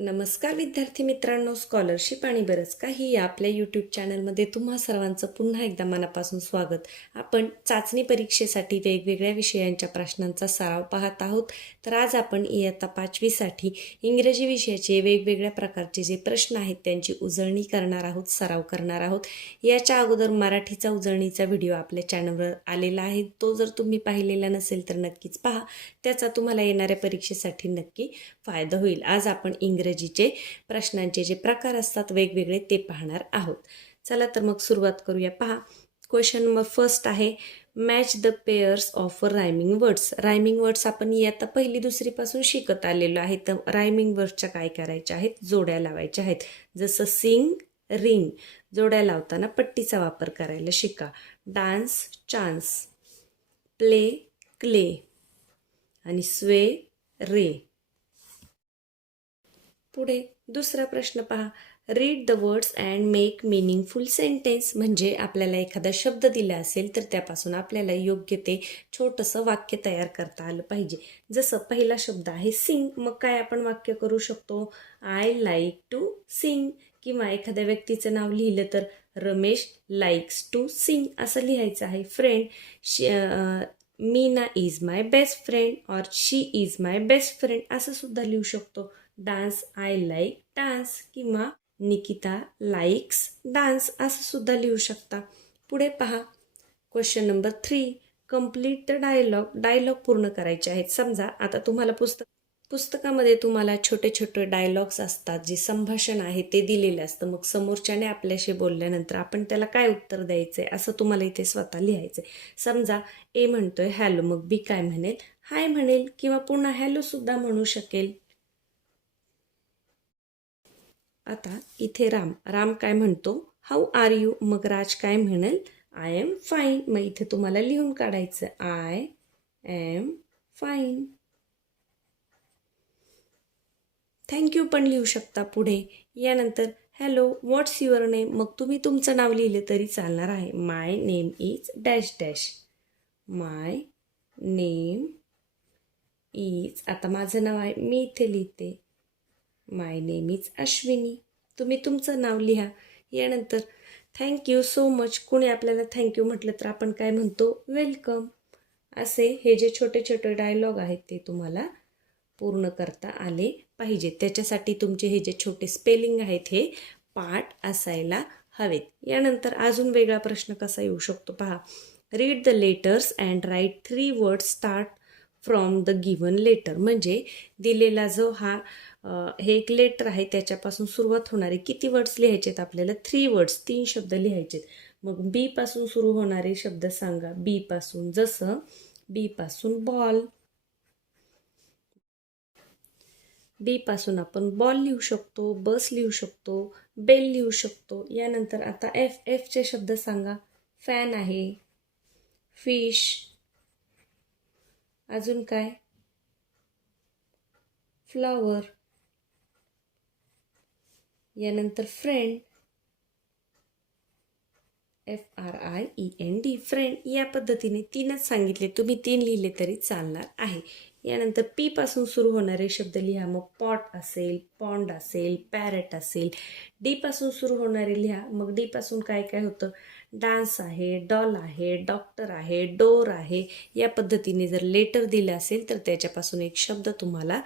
नमस्कार विद्यार्थी मित्रांनो स्कॉलरशिप आणि बरंच काही या आपल्या यूट्यूब चॅनलमध्ये तुम्हा सर्वांचं पुन्हा एकदा मनापासून स्वागत. आपण चाचणी परीक्षेसाठी वेगवेगळ्या विषयांच्या प्रश्नांचा सराव पाहत आहोत. तर आज आपण इयत्ता पाचवीसाठी इंग्रजी विषयाचे वेगवेगळ्या प्रकारचे जे प्रश्न आहेत त्यांची उजळणी करणार आहोत सराव करणार आहोत. याच्या अगोदर मराठीचा उजळणीचा व्हिडिओ आपल्या चॅनलवर आलेला आहे. तो जर तुम्ही पाहिलेला नसेल तर नक्कीच पहा. त्याचा तुम्हाला येणाऱ्या परीक्षेसाठी नक्की फायदा होईल. आज आपण इंग्रजीचे प्रश्नांचे जे प्रकार असतात वेगवेगळे ते पाहणार आहोत. चला तर मग सुरुवात करूया. पहा क्वेश्चन नंबर फर्स्ट आहे match the pairs of rhyming words rhyming words आपण इयत्ता पहिली दुसरीपासून शिकत आलेलो आहे तर रायमिंग वर्ड्सच्या काय करायच्या आहेत? जोड्या लावायच्या आहेत. जसं सिंग रिंग जोड्या लावताना पट्टीचा वापर करायला शिका. डान्स चान्स प्ले क्ले आणि स्वे रे. पुढे दुसरा प्रश्न पहा. Read the words and make meaningful sentence म्हणजे आपल्याला एखादा शब्द दिला असेल तर त्यापासून आपल्याला योग्य ते छोटंसं वाक्य तयार करता आलं पाहिजे. जसं पहिला शब्द आहे सिंग मग काय आपण वाक्य करू शकतो? आय लाईक टू सिंग किंवा एखाद्या व्यक्तीचं नाव लिहिलं तर रमेश लाईक्स टू सिंग असं लिहायचं आहे. Friend Meena is my best friend or she is my best friend असं सुद्धा लिहू शकतो. डान्स आय लाईक डान्स किंवा निकिता लाईक्स डान्स असं सुद्धा लिहू शकता. पुढे पहा. Question number three complete the dialogue dialogue पूर्ण करायचे आहेत. समजा आता तुम्हाला पुस्तक पुस्तकामध्ये तुम्हाला छोटे छोटे डायलॉग्स असतात जे संभाषण आहे ते दिलेले असतं. मग समोरच्याने आपल्याशी बोलल्यानंतर आपण त्याला काय उत्तर द्यायचं आहे असं तुम्हाला इथे स्वतः लिहायचं आहे समजा ए म्हणतोय हॅलो. मग बी काय म्हणेल? हाय म्हणेल किंवा पुन्हा हॅलोसुद्धा म्हणू शकेल. आता इथे राम. राम काय म्हणतो? हाऊ आर यू मग राज काय म्हणेल? आय एम फाईन मग इथे तुम्हाला लिहून काढायचं आय एम फाईन थँक्यू पण लिहू शकता पुढे. यानंतर हॅलो व्हॉट्स युअर नेम मग तुम्ही तुमचं नाव लिहिलं तरी चालणार आहे. My name is dash dash my name is आता माझं नाव आहे. मी इथे लिहिते. My name is Ashwini. तुम्ही तुमचं नाव लिहा. यानंतर थँक्यू सो मच कुणी आपल्याला थँक्यू म्हटलं तर आपण काय म्हणतो? वेलकम असे हे जे छोटे छोटे डायलॉग आहेत ते तुम्हाला पूर्ण करता आले पाहिजे. त्याच्यासाठी तुमचे हे जे छोटे स्पेलिंग आहेत हे पाठ असायला हवेत. यानंतर अजून वेगळा प्रश्न कसा येऊ शकतो? पहा. Read the letters and write three words start from the given letter म्हणजे दिलेला जो हा हे एक लेटर आहे त्याच्यापासून सुरुवात होणारे किती वर्ड्स लिहायचे आहेत आपल्याला? थ्री वर्ड्स तीन शब्द लिहायचे आहेत मग बीपासून सुरू होणारे शब्द सांगा. बीपासून जसं बीपासून बॉल बीपासून आपण बॉल लिहू शकतो बस लिहू शकतो बेल लिहू शकतो. यानंतर आता एफ एफचे शब्द सांगा. फॅन आहे. फिश अजून काय? फ्लॉवर यानंतर friend F R I E N D friend या पद्धतीने तीनच सांगितले. तुम्ही तीन लिहिले तरी चालणार आहे. यानंतर पीपासून सुरू होणारे शब्द लिहा. मग पॉट असेल पॉन्ड असेल पॅरेट असेल. डी पासून सुरू होणारे लिहा. मग डीपासून काय काय होतं? डान्स आहे डॉल आहे डॉक्टर आहे डोर आहे. या पद्धतीने जर लेटर दिलं असेल तर त्याच्यापासून एक शब्द तुम्हाला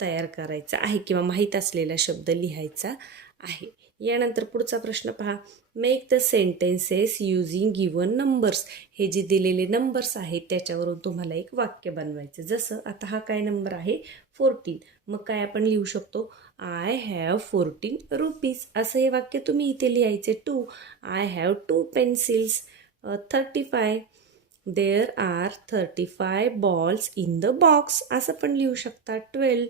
तयार करायचा आहे किंवा माहीत असलेला शब्द लिहायचा आहे. यानंतर पुढचा प्रश्न पहा. Make the sentences using given numbers हे जे दिलेले नंबर्स आहेत त्याच्यावरून तुम्हाला एक वाक्य बनवायचं. जसं आता हा काय नंबर आहे? फोर्टीन मग काय आपण लिहू शकतो? आय हॅव फोर्टीन रुपीज असं हे वाक्य तुम्ही इथे लिहायचे. Two I have two pencils thirty five there are thirty five balls in the box असं पण लिहू शकता. Twelve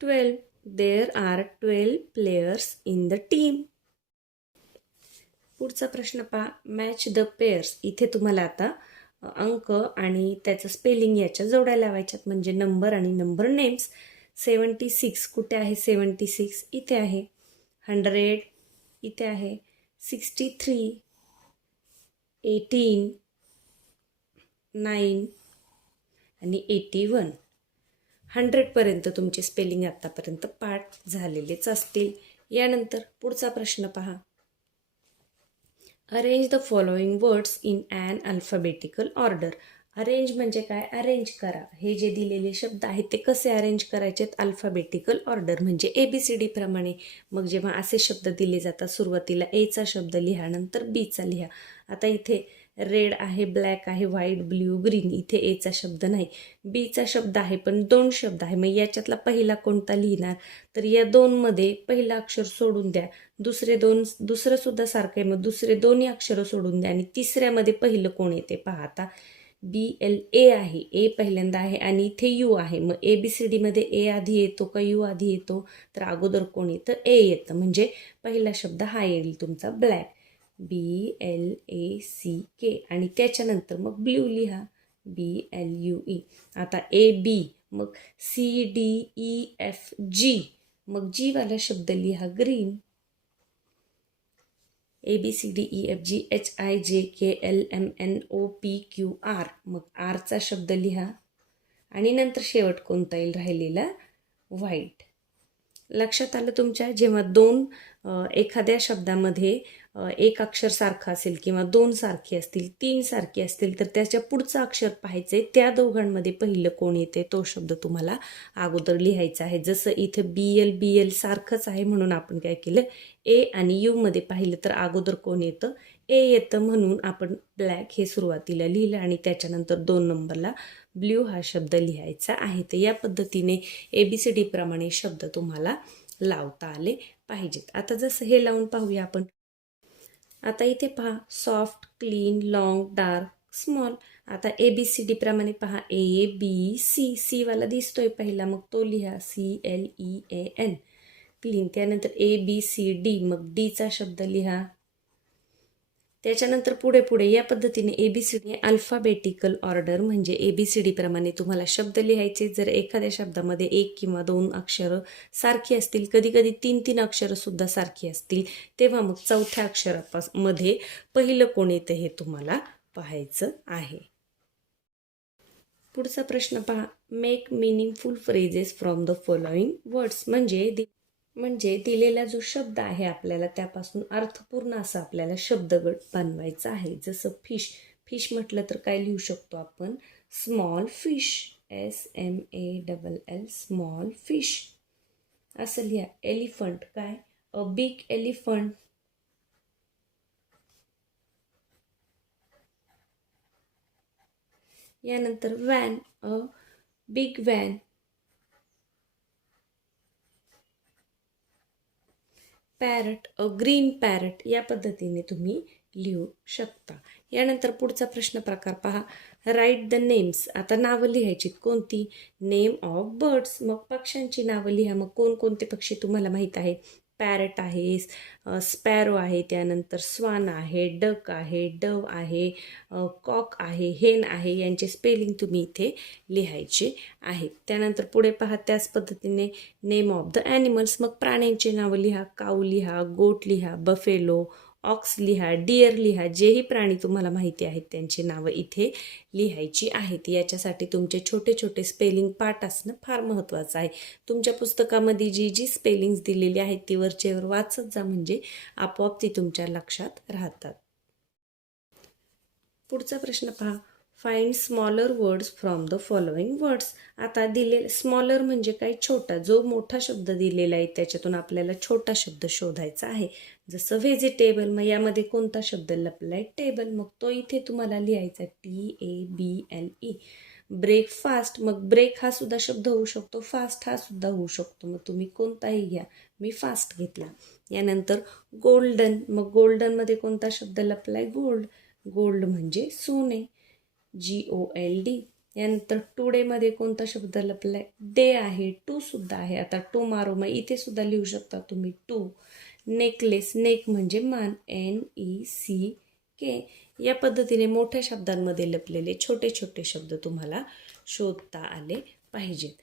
twelve there are twelve players in the team पुढचा प्रश्न पहा. मॅच द पेअर्स इथे तुम्हाला आता अंक आणि त्याचं स्पेलिंग याच्या जोड्या लावायच्यात. म्हणजे नंबर आणि नंबर नेम्स सेवन्टी सिक्स कुठे आहे? सेवन्टी सिक्स इथे आहे. हंड्रेड इथे आहे. सिक्स्टी थ्री एटीन नाईन आणि एटी वन हंड्रेडपर्यंत तुमचे स्पेलिंग आत्तापर्यंत पाठ झालेलेच असतील. यानंतर पुढचा प्रश्न पहा. Arrange the following words in an alphabetical order arrange म्हणजे काय? अरेंज करा. हे जे दिलेले शब्द आहेत ते कसे अरेंज करायचे? आहेत अल्फाबेटिकल ऑर्डर म्हणजे ए बी सी डी प्रमाणे. मग जेव्हा असे शब्द दिले जातात सुरुवातीला एचा शब्द लिहा नंतर बीचा लिहा. आता इथे रेड आहे ब्लॅक आहे व्हाईट ब्ल्यू ग्रीन. इथे एचा शब्द नाही. बीचा शब्द आहे पण दोन शब्द आहे. मग याच्यातला पहिला कोणता लिहिणार? तर या दोनमध्ये पहिलं अक्षर सोडून द्या. दुसरे दोन दुसरं सुद्धा सारखं आहे. मग दुसरे दोन्ही अक्षरं सोडून द्या आणि तिसऱ्यामध्ये पहिलं कोण येते? पहा आता. बी एल ए आहे. ए पहिल्यांदा आहे आणि इथे यू आहे. मग ए बी सी डीमध्ये ए आधी येतो का? यू आधी येतो. तर अगोदर कोण येतं? ए येतं. म्हणजे पहिला शब्द हा येईल तुमचा black. B L A C K आणि त्याच्यानंतर मग ब्ल्यू लिहा. बी एल यू ई आता ए बी मग C D E F G मग जीवाला शब्द लिहा green A B C D E F G H I J K L M N O P Q R मग आरचा शब्द लिहा. आणि नंतर शेवट कोणता येईल राहिलेला? व्हाईट लक्षात आलं तुमच्या? जेव्हा दोन एखाद्या शब्दामध्ये एक अक्षर सारखं असेल किंवा दोन सारखे असतील तीन सारखे असतील तर त्याच्या पुढचं अक्षर पाहायचे त्या दोघांमध्ये पहिलं कोण येते तो शब्द तुम्हाला अगोदर लिहायचा आहे. जसं इथं बी एल बी एल सारखंच आहे म्हणून आपण काय केलं ए आणि यूमध्ये पाहिलं तर अगोदर कोण येतं? ए येतं म्हणून आपण ब्लॅक हे सुरुवातीला लिहिलं आणि त्याच्यानंतर दोन नंबरला ब्ल्यू हा शब्द लिहायचा आहे. तर या पद्धतीने ए बी सी डीप्रमाणे शब्द तुम्हाला लावता आले. पाहिजेत. आता जसं हे लावून पाहूया आपण. आता इथे पहा soft clean long dark small आता ए बी सी डी प्रमाणे पहा. ए बी सी सी वाला दिसतोय पहिला मग तो लिहा. C L E A N clean त्यानंतर ए बी सी डी मग डीचा शब्द लिहा. त्याच्यानंतर पुढे पुढे या पद्धतीने A B C D alphabetical order म्हणजे ए बी सी डी प्रमाणे तुम्हाला शब्द लिहायचे. जर एखाद्या शब्दामध्ये एक किंवा दोन अक्षरं सारखी असतील कधी कधी तीन तीन अक्षरंसुद्धा सारखी असतील तेव्हा मग चौथ्या अक्षरापासमध्ये पहिलं कोण येतं हे तुम्हाला पाहायचं आहे. पुढचा प्रश्न पहा. Make meaningful phrases from the following words म्हणजे म्हणजे दिलेला जो शब्द आहे आपल्याला त्यापासून अर्थपूर्ण असा आपल्याला शब्दगट बनवायचा आहे. जसं फिश फिश म्हटलं तर काय लिहू शकतो आपण? Small fish S M A double L small fish असं लिहा. एलिफंट काय? अ बिग एलिफंट यानंतर van a big van parrot a green parrot या पद्धतीने तुम्ही लिहू शकता. यानंतर पुढचा प्रश्न प्रकार पहा. राईट द नेम्स आता नावं लिहायची कोणती? नेम ऑफ बर्ड्स मग पक्ष्यांची नावं लिहा. मग कोणकोणते पक्षी तुम्हाला माहीत आहे पॅरट आहे स्पॅरो आहे त्यानंतर स्वान आहे डक आहे डव आहे कॉक आहे हेन आहे यांचे स्पेलिंग तुम्ही इथे लिहायचे आहेत. त्यानंतर पुढे पहा त्याच पद्धतीने नेम ऑफ द ॲनिमल्स. मग प्राण्यांची नावं लिहा काऊ लिहा गोट लिहा बफेलो ऑक्स लिहा डिअर लिहा जेही प्राणी तुम्हाला माहिती आहेत त्यांची नावं इथे लिहायची आहेत. याच्यासाठी तुमचे छोटे छोटे स्पेलिंग पाठ असणं फार महत्त्वाचं आहे. तुमच्या पुस्तकामध्ये जी जी स्पेलिंग्स दिलेली आहेत ती वरचेवर वाचत जा म्हणजे आपोआप ती तुमच्या लक्षात राहतात. पुढचा प्रश्न पहा. Find smaller words from the following words आता दिले स्मॉलर म्हणजे काय? छोटा. जो मोठा शब्द दिलेला आहे त्याच्यातून आपल्याला छोटा शब्द शोधायचा आहे. जसं व्हेजिटेबल मग यामध्ये कोणता शब्द लपलाय टेबल मग तो इथे तुम्हाला लिहायचा T A B L E breakfast मग ब्रेक हा सुद्धा शब्द होऊ शकतो. फास्ट हा सुद्धा होऊ शकतो. मग तुम्ही कोणताही घ्या. मी फास्ट घेतला. यानंतर गोल्डन मग गोल्डनमध्ये कोणता शब्द लपलाय गोल्ड गोल्ड म्हणजे सोने. जी ओ एल डी यानंतर टुडेमध्ये कोणता शब्द लपलाय? डे आहे टू सुद्धा आहे. आता टू मारो मग इथे सुद्धा लिहू शकता तुम्ही टू नेकलेस नेक म्हणजे मान एन ई सी के या पद्धतीने मोठ्या शब्दांमध्ये लपलेले छोटे छोटे शब्द तुम्हाला शोधता आले पाहिजेत.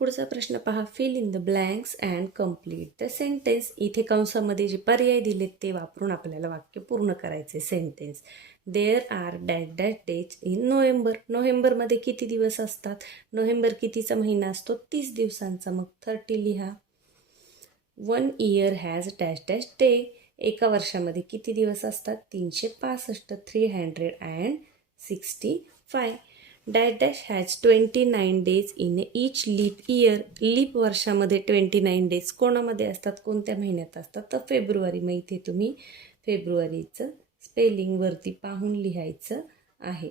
पुढचा प्रश्न पहा. Fill in the blanks and complete the sentence इथे कंसामध्ये जे पर्याय दिलेत ते वापरून आपल्याला वाक्य पूर्ण करायचे sentence there are dash that days in November नोव्हेंबरमध्ये किती दिवस असतात? नोव्हेंबर कितीचा महिना असतो? तीस दिवसांचा. मग थर्टी लिहा. One year has dash dash day एका वर्षामध्ये किती दिवस असतात? तीनशे पासष्ट three hundred and sixty five dash dash has twenty nine days in each leap year. Leap वर्षामध्ये ट्वेंटी नाईन डेज कोणामध्ये असतात? कोणत्या महिन्यात असतात? तर फेब्रुवारी इथे तुम्ही. फेब्रुवारीचं स्पेलिंगवरती पाहून लिहायचं आहे.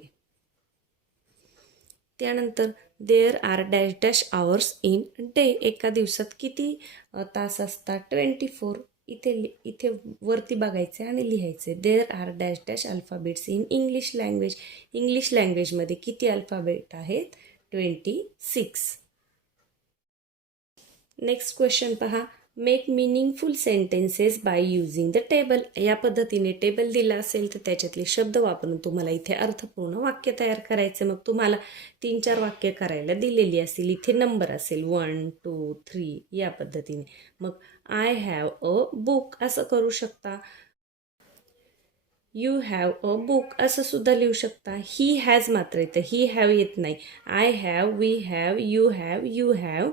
त्यानंतर there are dash dash hours in day एका दिवसात किती तास असतात? ट्वेंटी फोर इथे लि- इथे वरती बघायचे आणि लिहायचे there are dash dash alphabets in English language English लँग्वेजमध्ये किती अल्फाबेट आहेत? ट्वेंटी सिक्स नेक्स्ट क्वेश्चन पहा. Make meaningful sentences by using the table या पद्धतीने टेबल दिला असेल तर त्याच्यातले शब्द वापरून तुम्हाला इथे अर्थपूर्ण वाक्य तयार करायचं मग तुम्हाला तीन चार वाक्य करायला दिलेली असतील इथे नंबर असेल. वन टू थ्री या पद्धतीने. मग आय हॅव अ बुक असं करू शकता. यू हॅव अ बुक असं सुद्धा लिहू शकता. ही हॅज मात्र येतं ही हॅव येत नाही. I have we have you have you have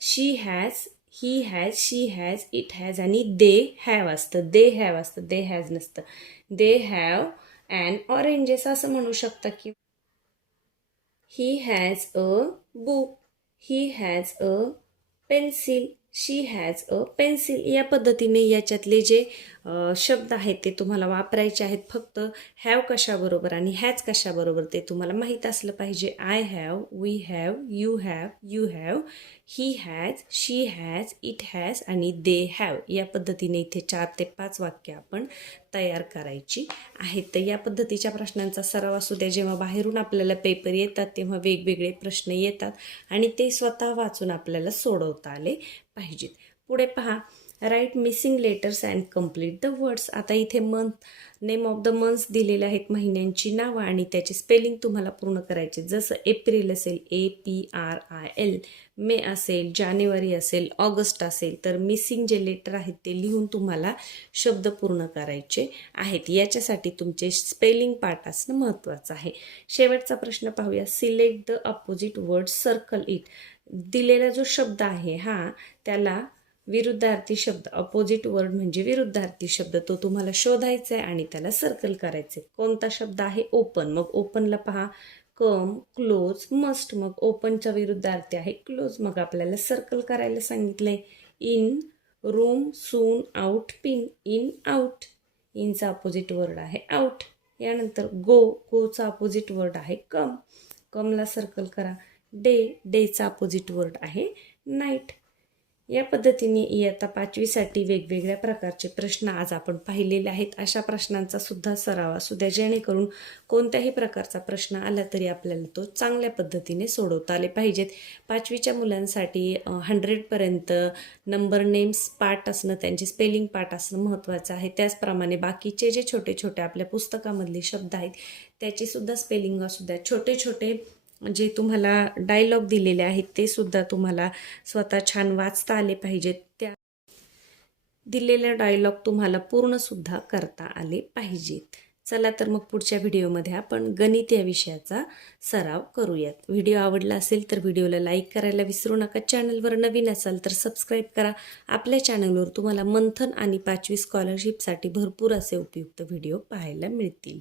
she has he has she has it has आणि दे हॅव असतं. दे हॅव असतं. दे हॅज नसतं. दे हॅव अँड ऑरेंजेस असं म्हणू शकता की he has a book he has a pencil she has a pencil या पद्धतीने याच्यातले जे शब्द आहेत ते तुम्हाला वापरायचे आहेत फक्त हॅव कशाबरोबर आणि हॅज कशाबरोबर ते तुम्हाला माहीत असलं पाहिजे. I have we have you have you have he has she has it has आणि दे हॅव या पद्धतीने इथे चार ते पाच वाक्य आपण तयार करायची आहेत. तर या पद्धतीच्या प्रश्नांचा सराव असू द्या. जेव्हा बाहेरून आपल्याला पेपर येतात तेव्हा वेगवेगळे प्रश्न येतात आणि ते स्वतः वाचून आपल्याला सोडवता आले पाहिजेत. पुढे पहा. Write missing letters and complete the words आता इथे month name of the months दिलेले आहेत महिन्यांची नावं आणि त्याचे स्पेलिंग तुम्हाला पूर्ण करायचे. जसं एप्रिल असेल A P R I L. May असेल जानेवारी असेल ऑगस्ट असेल तर मिसिंग जे लेटर आहेत ते लिहून तुम्हाला शब्द पूर्ण करायचे आहेत. याच्यासाठी तुमचे स्पेलिंग पार्ट असणं महत्त्वाचं आहे. शेवटचा प्रश्न पाहूया. Select the opposite word circle it दिलेला जो शब्द आहे हा त्याला विरुद्धार्थी शब्द अपोजिट वर्ड म्हणजे विरुद्धार्थी शब्द. तो तुम्हाला शोधायचा आहे आणि त्याला सर्कल करायचे कोणता शब्द आहे? ओपन मग ओपनला पहा. कम क्लोज मस्ट मग ओपनच्या विरुद्धार्थी आहे क्लोज मग आपल्याला सर्कल करायला सांगितलंय. In room soon out pin in out इनचा opposite word आहे आउट यानंतर गो गोचा अपोजिट वर्ड आहे कम कमला सर्कल करा. डे डेचा अपोजिट वर्ड आहे नाईट या पद्धतीने इयत्ता पाचवीसाठी वेगवेगळ्या प्रकारचे प्रश्न आज आपण पाहिलेले आहेत. अशा प्रश्नांचा सुद्धा सराव असू द्या. जेणेकरून कोणत्याही प्रकारचा प्रश्न आला तरी आपल्याला तो चांगल्या पद्धतीने सोडवता आले पाहिजेत. पाचवीच्या मुलांसाठी हंड्रेडपर्यंत नंबर नेम्स पार्ट असणं त्यांचे स्पेलिंग पार्ट असणं महत्त्वाचं आहे. त्याचप्रमाणे बाकीचे जे छोटे छोटे आपल्या पुस्तकामधले शब्द आहेत त्याचीसुद्धा स्पेलिंग असू द्या. छोटे छोटे जे तुम्हाला डायलॉग दिलेले आहेत ते सुद्धा तुम्हाला स्वतः छान वाचता आले पाहिजेत. त्या दिलेल्या डायलॉग तुम्हाला पूर्णसुद्धा करता आले पाहिजेत. चला तर मग पुढच्या व्हिडिओमध्ये आपण गणित या विषयाचा सराव करूयात. व्हिडिओ आवडला असेल तर व्हिडिओला लाईक करायला विसरू नका. चॅनलवर नवीन असाल तर सबस्क्राईब करा. आपल्या चॅनलवर तुम्हाला मंथन आणि पाचवी स्कॉलरशिपसाठी भरपूर असे उपयुक्त व्हिडिओ पाहायला मिळतील.